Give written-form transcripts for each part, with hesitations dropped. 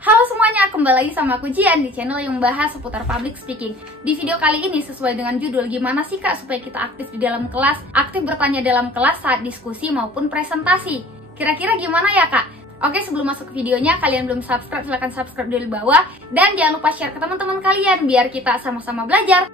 Halo semuanya, kembali lagi sama aku Jian di channel yang membahas seputar public speaking. Di video kali ini sesuai dengan judul, gimana sih kak supaya kita aktif di dalam kelas, aktif bertanya dalam kelas saat diskusi maupun presentasi. Kira-kira gimana ya kak? Oke, sebelum masuk ke videonya, kalian belum subscribe, silahkan subscribe di bawah. Dan jangan lupa share ke teman-teman kalian biar kita sama-sama belajar.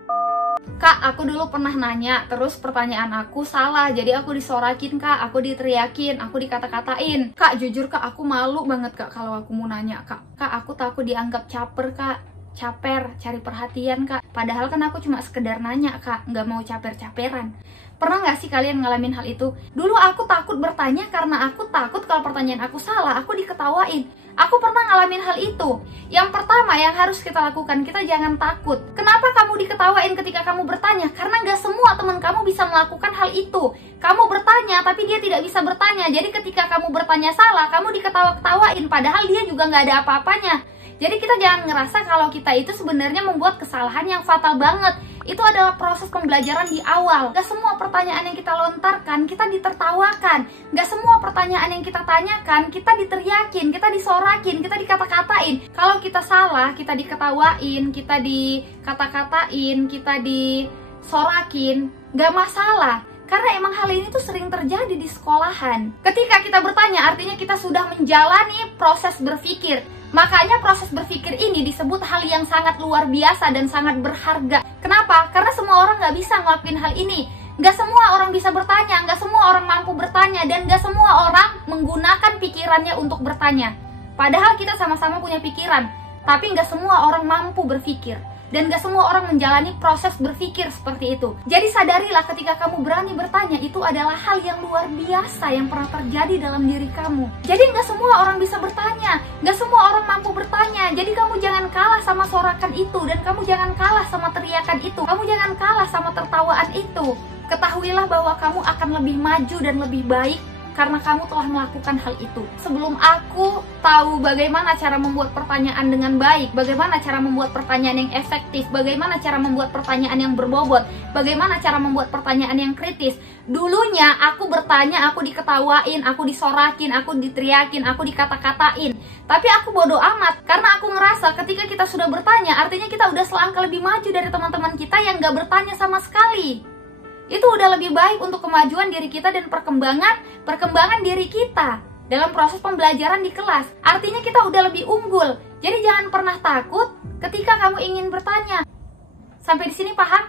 Kak, aku dulu pernah nanya, terus pertanyaan aku salah. Jadi aku disorakin kak, aku diteriakin, aku dikata-katain. Kak, jujur kak, aku malu banget kak kalau aku mau nanya kak. Kak, aku takut dianggap caper kak. Caper, cari perhatian kak. Padahal kan aku cuma sekedar nanya kak, nggak mau caper-caperan. Pernah nggak sih kalian ngalamin hal itu? Dulu aku takut bertanya karena aku takut kalau pertanyaan aku salah, aku diketawain. Aku pernah ngalamin hal itu. Yang pertama yang harus kita lakukan, kita jangan takut. Kenapa kamu diketawain ketika kamu bertanya? Karena nggak semua teman kamu bisa melakukan hal itu. Kamu bertanya, tapi dia tidak bisa bertanya. Jadi ketika kamu bertanya salah, kamu diketawa-ketawain. Padahal dia juga nggak ada apa-apanya. Jadi kita jangan ngerasa kalau kita itu sebenarnya membuat kesalahan yang fatal banget. Itu adalah proses pembelajaran di awal. Gak semua pertanyaan yang kita lontarkan, kita ditertawakan. Gak semua pertanyaan yang kita tanyakan, kita diteriakin, kita disorakin, kita dikata-katain. Kalau kita salah, kita diketawain, kita dikata-katain, kita disorakin, gak masalah. Karena emang hal ini tuh sering terjadi di sekolahan. Ketika kita bertanya, artinya kita sudah menjalani proses berpikir. Makanya proses berpikir ini disebut hal yang sangat luar biasa dan sangat berharga. Kenapa? Karena semua orang nggak bisa ngelakuin hal ini. Nggak semua orang bisa bertanya, nggak semua orang mampu bertanya, dan nggak semua orang menggunakan pikirannya untuk bertanya. Padahal kita sama-sama punya pikiran, tapi nggak semua orang mampu berpikir. Dan gak semua orang menjalani proses berpikir seperti itu. Jadi sadarilah ketika kamu berani bertanya, itu adalah hal yang luar biasa yang pernah terjadi dalam diri kamu. Jadi gak semua orang bisa bertanya, gak semua orang mampu bertanya. Jadi kamu jangan kalah sama sorakan itu, dan kamu jangan kalah sama teriakan itu, kamu jangan kalah sama tertawaan itu. Ketahuilah bahwa kamu akan lebih maju dan lebih baik karena kamu telah melakukan hal itu. Sebelum aku tahu bagaimana cara membuat pertanyaan dengan baik, bagaimana cara membuat pertanyaan yang efektif, bagaimana cara membuat pertanyaan yang berbobot, bagaimana cara membuat pertanyaan yang kritis, dulunya aku bertanya, aku diketawain, aku disorakin, aku diteriakin, aku dikata-katain. Tapi aku bodoh amat, karena aku ngerasa ketika kita sudah bertanya, artinya kita udah selangkah lebih maju dari teman-teman kita yang gak bertanya sama sekali. Itu udah lebih baik untuk kemajuan diri kita dan perkembangan diri kita dalam proses pembelajaran di kelas. Artinya kita udah lebih unggul. Jadi jangan pernah takut ketika kamu ingin bertanya. Sampai di sini paham?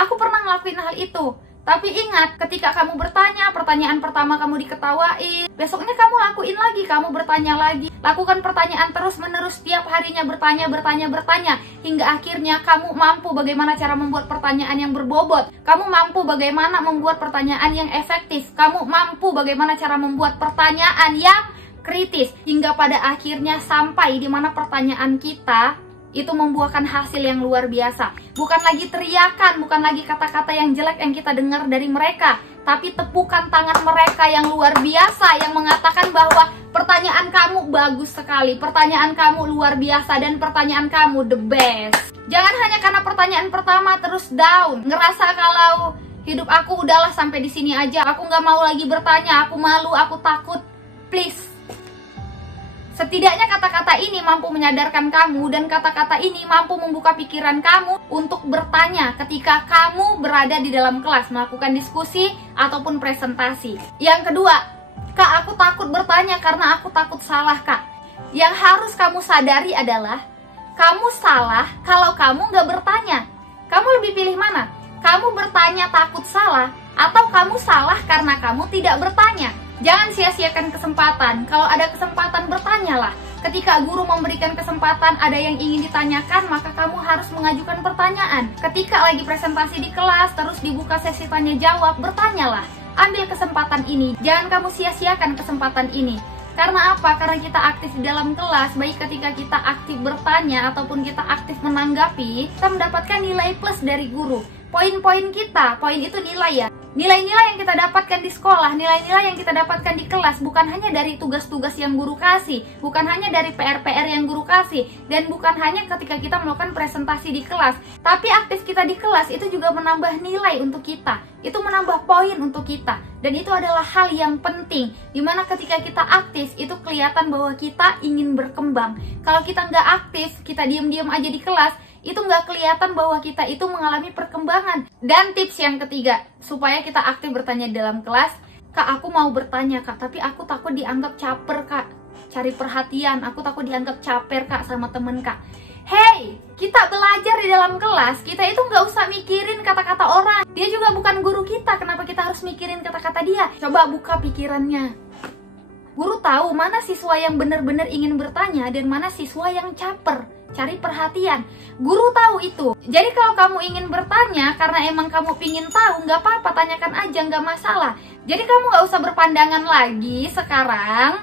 Aku pernah ngelakuin hal itu. Tapi ingat, ketika kamu bertanya, pertanyaan pertama kamu diketawain, besoknya kamu lakuin lagi, kamu bertanya lagi. Lakukan pertanyaan terus-menerus, setiap harinya bertanya, hingga akhirnya kamu mampu bagaimana cara membuat pertanyaan yang berbobot. Kamu mampu bagaimana membuat pertanyaan yang efektif. Kamu mampu bagaimana cara membuat pertanyaan yang kritis. Hingga pada akhirnya sampai di mana pertanyaan kita itu membuahkan hasil yang luar biasa. Bukan lagi teriakan, bukan lagi kata-kata yang jelek yang kita dengar dari mereka, tapi tepukan tangan mereka yang luar biasa yang mengatakan bahwa pertanyaan kamu bagus sekali, pertanyaan kamu luar biasa, dan pertanyaan kamu the best. Jangan hanya karena pertanyaan pertama terus down, ngerasa kalau hidup aku udahlah sampai di sini aja, aku nggak mau lagi bertanya, aku malu, aku takut. Please. Setidaknya kata-kata ini mampu menyadarkan kamu, dan kata-kata ini mampu membuka pikiran kamu untuk bertanya ketika kamu berada di dalam kelas, melakukan diskusi ataupun presentasi. Yang kedua, kak, aku takut bertanya karena aku takut salah kak. Yang harus kamu sadari adalah, kamu salah kalau kamu nggak bertanya. Kamu lebih pilih mana? Kamu bertanya takut salah, atau kamu salah karena kamu tidak bertanya? Jangan sia-siakan kesempatan. Kalau ada kesempatan, bertanyalah. Ketika guru memberikan kesempatan, ada yang ingin ditanyakan, maka kamu harus mengajukan pertanyaan. Ketika lagi presentasi di kelas, terus dibuka sesi tanya jawab, bertanyalah. Ambil kesempatan ini. Jangan kamu sia-siakan kesempatan ini. Karena apa? Karena kita aktif di dalam kelas, baik ketika kita aktif bertanya ataupun kita aktif menanggapi, kita mendapatkan nilai plus dari guru. Poin-poin kita, poin itu nilai ya. Nilai-nilai yang kita dapatkan di sekolah, nilai-nilai yang kita dapatkan di kelas bukan hanya dari tugas-tugas yang guru kasih, bukan hanya dari PR-PR yang guru kasih, dan bukan hanya ketika kita melakukan presentasi di kelas, tapi aktif kita di kelas itu juga menambah nilai untuk kita, itu menambah poin untuk kita, dan itu adalah hal yang penting, dimana ketika kita aktif itu kelihatan bahwa kita ingin berkembang. Kalau kita nggak aktif, kita diam-diam aja di kelas, itu nggak kelihatan bahwa kita itu mengalami perkembangan. Dan tips yang ketiga, supaya kita aktif bertanya di dalam kelas, Kak, aku mau bertanya Kak, tapi aku takut dianggap caper Kak, cari perhatian, aku takut dianggap caper Kak sama temen Kak. Hey, kita belajar di dalam kelas, kita itu nggak usah mikirin kata-kata orang. Dia juga bukan guru kita, kenapa kita harus mikirin kata-kata dia? Coba buka pikirannya. Guru tahu mana siswa yang benar-benar ingin bertanya dan mana siswa yang caper, cari perhatian. Guru tahu itu. Jadi kalau kamu ingin bertanya karena emang kamu pingin tahu, nggak apa-apa, tanyakan aja, nggak masalah. Jadi kamu nggak usah berpandangan lagi sekarang,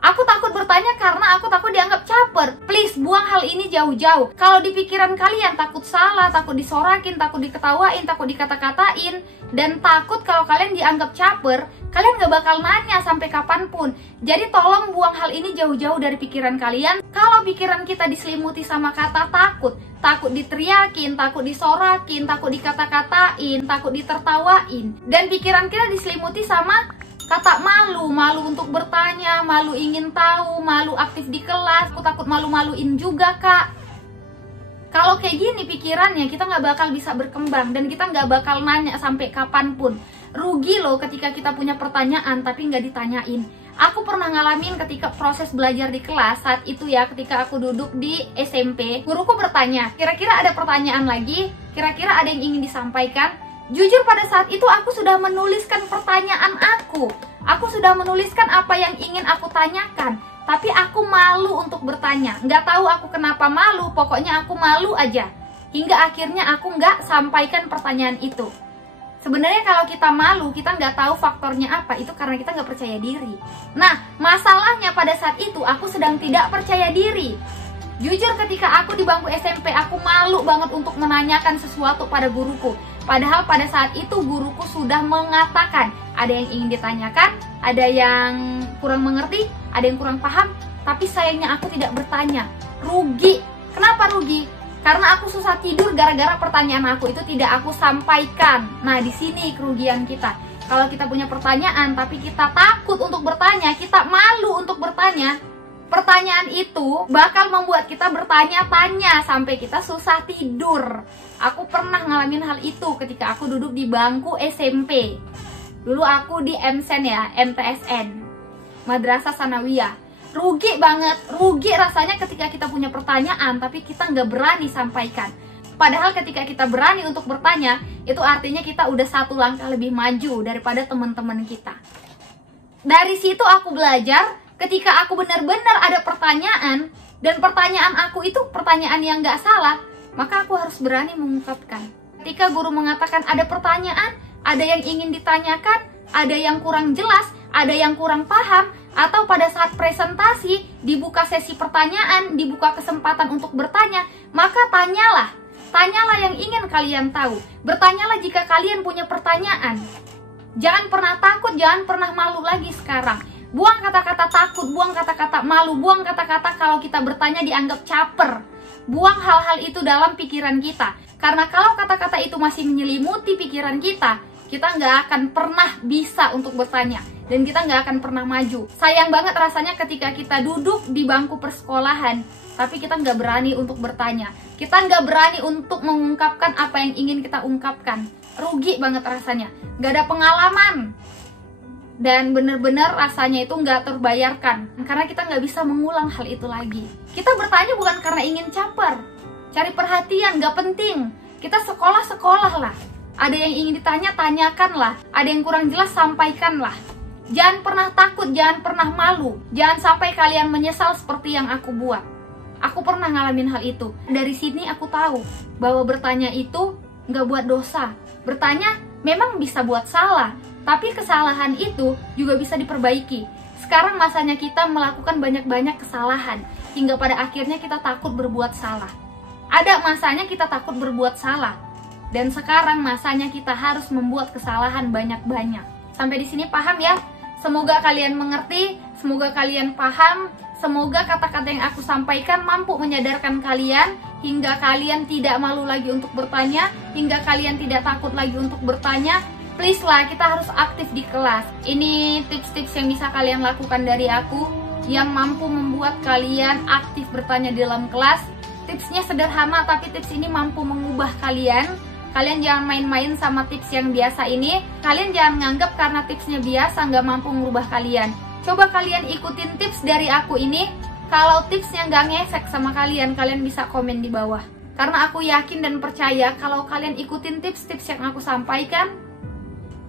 aku takut bertanya karena aku takut dianggap caper. Please, buang hal ini jauh-jauh. Kalau di pikiran kalian takut salah, takut disorakin, takut diketawain, takut dikata-katain, dan takut kalau kalian dianggap caper, kalian gak bakal nanya sampai kapanpun. Jadi tolong buang hal ini jauh-jauh dari pikiran kalian. Kalau pikiran kita diselimuti sama kata takut, takut diteriakin, takut disorakin, takut dikata-katain, takut ditertawain, dan pikiran kita diselimuti sama kata malu, malu untuk bertanya, malu ingin tahu, malu aktif di kelas, aku takut malu-maluin juga Kak. Kalau kayak gini pikirannya, kita nggak bakal bisa berkembang dan kita nggak bakal nanya sampai kapanpun. Rugi loh ketika kita punya pertanyaan tapi nggak ditanyain. Aku pernah ngalamin ketika proses belajar di kelas saat itu ya, ketika aku duduk di SMP, guruku bertanya, kira-kira ada pertanyaan lagi? Kira-kira ada yang ingin disampaikan? Jujur pada saat itu aku sudah menuliskan pertanyaan aku. Aku sudah menuliskan apa yang ingin aku tanyakan. Tapi aku malu untuk bertanya. Nggak tahu aku kenapa malu, pokoknya aku malu aja. Hingga akhirnya aku nggak sampaikan pertanyaan itu. Sebenarnya kalau kita malu, kita nggak tahu faktornya apa, itu karena kita nggak percaya diri. Nah, masalahnya pada saat itu aku sedang tidak percaya diri. Jujur ketika aku di bangku SMP, aku malu banget untuk menanyakan sesuatu pada guruku. Padahal pada saat itu guruku sudah mengatakan, ada yang ingin ditanyakan, ada yang kurang mengerti, ada yang kurang paham, tapi sayangnya aku tidak bertanya. Rugi. Kenapa rugi? Karena aku susah tidur gara-gara pertanyaan aku itu tidak aku sampaikan. Nah, di sini kerugian kita. Kalau kita punya pertanyaan tapi kita takut untuk bertanya, kita malu untuk bertanya, pertanyaan itu bakal membuat kita bertanya-tanya sampai kita susah tidur. Aku pernah ngalamin hal itu ketika aku duduk di bangku SMP. Dulu aku di MSN ya, MTSN, Madrasah Sanawiyah. Rugi banget, rugi rasanya ketika kita punya pertanyaan tapi kita nggak berani sampaikan. Padahal ketika kita berani untuk bertanya, itu artinya kita udah satu langkah lebih maju daripada teman-teman kita. Dari situ aku belajar, ketika aku benar-benar ada pertanyaan, dan pertanyaan aku itu pertanyaan yang nggak salah, maka aku harus berani mengungkapkan. Ketika guru mengatakan ada pertanyaan, ada yang ingin ditanyakan, ada yang kurang jelas, ada yang kurang paham, atau pada saat presentasi, dibuka sesi pertanyaan, dibuka kesempatan untuk bertanya, maka tanyalah. Tanyalah yang ingin kalian tahu. Bertanyalah jika kalian punya pertanyaan. Jangan pernah takut, jangan pernah malu lagi sekarang. Buang kata-kata takut, buang kata-kata malu, buang kata-kata kalau kita bertanya dianggap caper. Buang hal-hal itu dalam pikiran kita. Karena kalau kata-kata itu masih menyelimuti pikiran kita nggak akan pernah bisa untuk bertanya. Dan kita nggak akan pernah maju. Sayang banget rasanya ketika kita duduk di bangku persekolahan, tapi kita nggak berani untuk bertanya. Kita nggak berani untuk mengungkapkan apa yang ingin kita ungkapkan. Rugi banget rasanya. Nggak ada pengalaman. Dan bener-bener rasanya itu nggak terbayarkan. Karena kita nggak bisa mengulang hal itu lagi. Kita bertanya bukan karena ingin caper. Cari perhatian, nggak penting. Kita sekolah-sekolah lah. Ada yang ingin ditanya, tanyakanlah. Ada yang kurang jelas, sampaikanlah. Jangan pernah takut, jangan pernah malu. Jangan sampai kalian menyesal seperti yang aku buat. Aku pernah ngalamin hal itu. Dari sini aku tahu bahwa bertanya itu nggak buat dosa. Bertanya memang bisa buat salah, tapi kesalahan itu juga bisa diperbaiki. Sekarang masanya kita melakukan banyak-banyak kesalahan, hingga pada akhirnya kita takut berbuat salah. Ada masanya kita takut berbuat salah, Dan sekarang masanya kita harus membuat kesalahan banyak-banyak. Sampai di sini paham ya? Semoga kalian mengerti, semoga kalian paham, semoga kata-kata yang aku sampaikan mampu menyadarkan kalian hingga kalian tidak malu lagi untuk bertanya, hingga kalian tidak takut lagi untuk bertanya. Please lah, kita harus aktif di kelas. Ini tips-tips yang bisa kalian lakukan dari aku yang mampu membuat kalian aktif bertanya di dalam kelas. Tipsnya sederhana, tapi tips ini mampu mengubah kalian. Kalian jangan main-main sama tips yang biasa ini. Kalian jangan nganggap karena tipsnya biasa nggak mampu merubah kalian. Coba kalian ikutin tips dari aku ini. Kalau tipsnya nggak ngefek sama kalian, kalian bisa komen di bawah. Karena aku yakin dan percaya kalau kalian ikutin tips-tips yang aku sampaikan,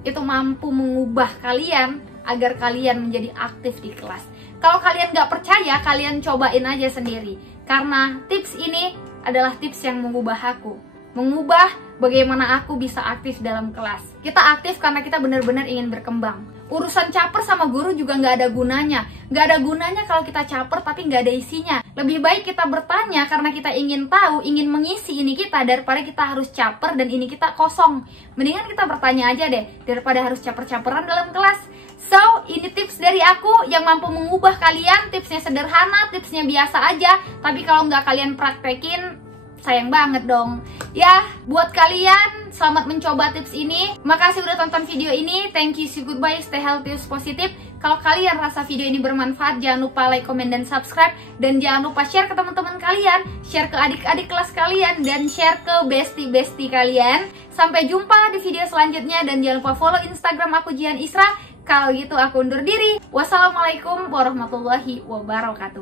itu mampu mengubah kalian agar kalian menjadi aktif di kelas. Kalau kalian nggak percaya, kalian cobain aja sendiri. Karena tips ini adalah tips yang mengubah aku. Mengubah bagaimana aku bisa aktif dalam kelas. Kita aktif karena kita benar-benar ingin berkembang. Urusan caper sama guru juga nggak ada gunanya. Nggak ada gunanya kalau kita caper tapi nggak ada isinya. Lebih baik kita bertanya karena kita ingin tahu, ingin mengisi ini kita, daripada kita harus caper dan ini kita kosong. Mendingan kita bertanya aja deh, daripada harus caper-caperan dalam kelas. So, ini tips dari aku yang mampu mengubah kalian. Tipsnya sederhana, tipsnya biasa aja. Tapi kalau nggak kalian praktekin, sayang banget dong. Ya, buat kalian, selamat mencoba tips ini. Makasih udah tonton video ini. Thank you, see goodbye, stay healthy, positif. Kalau kalian rasa video ini bermanfaat, jangan lupa like, comment, dan subscribe. Dan jangan lupa share ke teman-teman kalian, share ke adik-adik kelas kalian, dan share ke bestie-bestie kalian. Sampai jumpa di video selanjutnya. Dan jangan lupa follow Instagram aku, Jihan Isra. Kalau gitu aku undur diri. Wassalamualaikum warahmatullahi wabarakatuh.